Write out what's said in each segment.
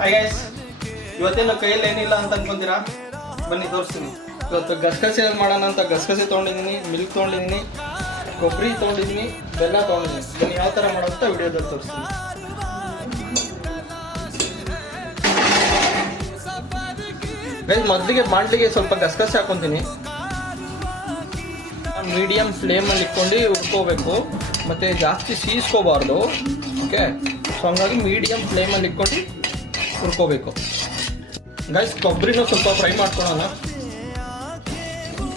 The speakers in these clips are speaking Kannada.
ಹಾಯ್ ಗೈಸ್, ಇವತ್ತೇನು ಕೈಯಲ್ಲಿ ಏನಿಲ್ಲ ಅಂತ ಅನ್ಕೊಂತೀರಾ? ಬನ್ನಿ ತೋರಿಸ್ತೀನಿ. ಇವತ್ತು ಗಸಗಸೆ ಮಾಡೋಣ ಅಂತ ಗಸಗಸೆ ತೊಗೊಂಡಿದ್ದೀನಿ, ಮಿಲ್ಕ್ ತೊಗೊಂಡಿದ್ದೀನಿ, ಕೊಬ್ಬರಿ ತೊಗೊಂಡಿದ್ದೀನಿ, ಬೆಲ್ಲ ತೊಗೊಂಡಿದ್ದೀನಿ. ಬನ್ನಿ ಯಾವ ಥರ ಮಾಡೋ ಅಂತ ವಿಡಿಯೋದಲ್ಲಿ ತೋರಿಸ್ತೀನಿ. ಗೈಸ್, ಮೊದಲಿಗೆ ಬಾಂಡ್ಲಿಗೆ ಸ್ವಲ್ಪ ಗಸಗಸೆ ಹಾಕೊತೀನಿ. ಮೀಡಿಯಂ ಫ್ಲೇಮಲ್ಲಿ ಇಟ್ಕೊಂಡು ಹುರ್ಕೋಬೇಕು, ಮತ್ತು ಜಾಸ್ತಿ ಸೀಸ್ಕೋಬಾರ್ದು. ಓಕೆ, ಸೊ ಹಂಗಾಗಿ ಮೀಡಿಯಂ ಫ್ಲೇಮಲ್ಲಿ ಇಟ್ಕೊಂಡು ಹುರ್ಕೋಬೇಕು. ಗೈಸ್, ಕೊಬ್ಬರಿನೂ ಸ್ವಲ್ಪ ಫ್ರೈ ಮಾಡ್ಕೊಳ್ಳೋಣ.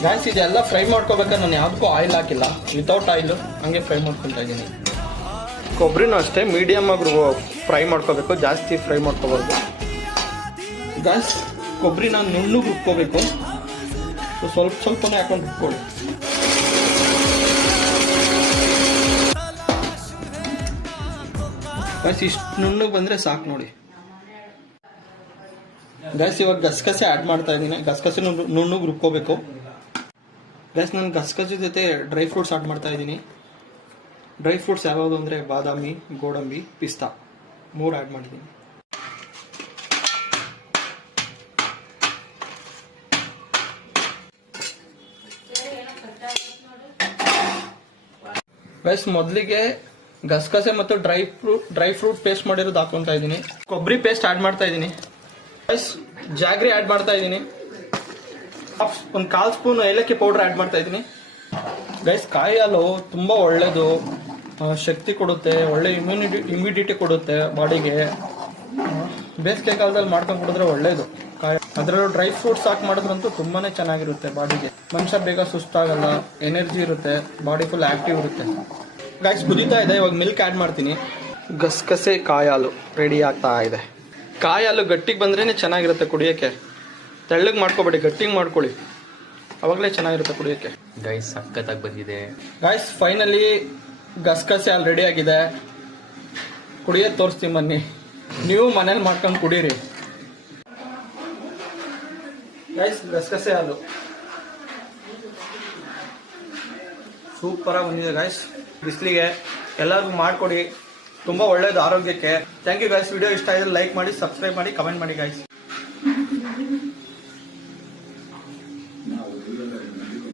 ಗೈಸ್, ಇದೆಲ್ಲ ಫ್ರೈ ಮಾಡ್ಕೋಬೇಕಾದ್ರೆ ನಾನು ಯಾವುದಕ್ಕೂ ಆಯಿಲ್ ಹಾಕಿಲ್ಲ, ವಿತೌಟ್ ಆಯಿಲು ಹಂಗೆ ಫ್ರೈ ಮಾಡ್ಕೊತಾ ಇದ್ದೀನಿ. ಕೊಬ್ಬರಿನೂ ಅಷ್ಟೇ ಮೀಡಿಯಮ್ ಆಗಿ ಫ್ರೈ ಮಾಡ್ಕೋಬೇಕು, ಜಾಸ್ತಿ ಫ್ರೈ ಮಾಡ್ಕೋಬಾರ್ದು. ಗೈಸ್, ಕೊಬ್ಬರಿನ ನುಣ್ಣಗೆ ರುಬ್ಕೋಬೇಕು. ಸ್ವಲ್ಪನೇ ಹಾಕೊಂಡು ರುಬ್ಕೊಳ್ಳಿ. ಗೈಸ್, ಇಷ್ಟು ನುಣ್ಣಗೆ ಬಂದರೆ ಸಾಕು ನೋಡಿ. ಗೈಸ್, ಇವಾಗ ಗಸಗಸೆ ಆ್ಯಡ್ ಮಾಡ್ತಾ ಇದ್ದೀನಿ. ಗಸಗಸೆ ನುಣ್ಣಗೆ ರುಬ್ಕೋಬೇಕು. ಗೈಸ್, ನಾನು ಗಸಗಸೆ ಜೊತೆ ಡ್ರೈ ಫ್ರೂಟ್ಸ್ ಆ್ಯಡ್ ಮಾಡ್ತಾ ಇದ್ದೀನಿ. ಡ್ರೈ ಫ್ರೂಟ್ಸ್ ಯಾವ್ಯಾವುದು ಅಂದರೆ ಬಾದಾಮಿ, ಗೋಡಂಬಿ, ಪಿಸ್ತಾ 3 ಆ್ಯಡ್ ಮಾಡಿದ್ದೀನಿ. ಗೈಸ್, ಮೊದಲಿಗೆ ಗಸಗಸೆ ಮತ್ತು ಡ್ರೈ ಫ್ರೂಟ್ ಪೇಸ್ಟ್ ಮಾಡಿರೋದು ಹಾಕೊತಾ ಇದ್ದೀನಿ. ಕೊಬ್ಬರಿ ಪೇಸ್ಟ್ ಆ್ಯಡ್ ಮಾಡ್ತಾ ಇದ್ದೀನಿ. ಗೈಸ್, ಜಾಗ್ರಿ ಆ್ಯಡ್ ಮಾಡ್ತಾ ಇದ್ದೀನಿ. ಒಂದು 1/4 ಸ್ಪೂನ್ ಏಲಕ್ಕಿ ಪೌಡ್ರ್ ಆ್ಯಡ್ ಮಾಡ್ತಾ ಇದ್ದೀನಿ. ಗೈಸ್, ಕಾಯಿ ಹಾಲು ತುಂಬ ಒಳ್ಳೆಯದು, ಶಕ್ತಿ ಕೊಡುತ್ತೆ, ಒಳ್ಳೆ ಇಮ್ಯುನಿಟಿ ಕೊಡುತ್ತೆ ಬಾಡಿಗೆ. ಬೇಸಿಗೆ ಕಾಲದಲ್ಲಿ ಮಾಡ್ಕೊಂಡು ಕುಡಿದ್ರೆ ಒಳ್ಳೆಯದು. ಕಾಯಿ ಅದರಲ್ಲೂ ಡ್ರೈ ಫ್ರೂಟ್ಸ್ ಹಾಕಿ ಮಾಡಿದ್ರಂತೂ ತುಂಬಾ ಚೆನ್ನಾಗಿರುತ್ತೆ ಬಾಡಿಗೆ. ಮನುಷ್ಯ ಬೇಗ ಸುಸ್ತಾಗಲ್ಲ, ಎನರ್ಜಿ ಇರುತ್ತೆ, ಬಾಡಿ ಫುಲ್ ಆ್ಯಕ್ಟಿವ್ ಇರುತ್ತೆ. ಗೈಸ್, ಕುದೀತಾ ಇದೆ, ಇವಾಗ ಮಿಲ್ಕ್ ಆ್ಯಡ್ ಮಾಡ್ತೀನಿ. ಗಸಗಸೆ ಕಾಯಿ ಹಾಲು ರೆಡಿ ಆಗ್ತಾ ಇದೆ. ಕಾಯಿ ಹಾಲು ಗಟ್ಟಿಗೆ ಬಂದ್ರೇ ಚೆನ್ನಾಗಿರುತ್ತೆ ಕುಡಿಯೋಕ್ಕೆ. ತೆಳ್ಳಗೆ ಮಾಡ್ಕೊಬೇಡಿ, ಗಟ್ಟಿಗೆ ಮಾಡ್ಕೊಳ್ಳಿ, ಅವಾಗಲೇ ಚೆನ್ನಾಗಿರುತ್ತೆ ಕುಡಿಯೋಕ್ಕೆ. ಗೈಸ್, ಸಖತ್ತಾಗಿ ಬಂದಿದೆ. ಗೈಸ್, ಫೈನಲಿ ಗಸಗಸೆ ಹಾಲು ರೆಡಿ ಆಗಿದೆ. ಕುಡಿಯೋದು ತೋರಿಸ್ತೀನಿ ಬನ್ನಿ. ನೀವು ಮನೇಲಿ ಮಾಡ್ಕೊಂಡು ಕುಡೀರಿ. ಗೈಸ್, ಗಸಗಸೆ ಹಾಲು ಸೂಪರಾಗಿ ಬಂದಿದೆ. ಗೈಸ್, ಬಿಸಿಲಿಗೆ ಎಲ್ಲರಿಗೂ ಮಾಡಿಕೊಡಿ, ತುಂಬ ಒಳ್ಳೆಯದು ಆರೋಗ್ಯಕ್ಕೆ. Thank you guys. ವಿಡಿಯೋ ಇಷ್ಟ ಆಗಿದ್ರೆ ಲೈಕ್ ಮಾಡಿ, ಸಬ್ಸ್ಕ್ರೈಬ್ ಮಾಡಿ, ಕಮೆಂಟ್ ಮಾಡಿ ಗೈಸ್.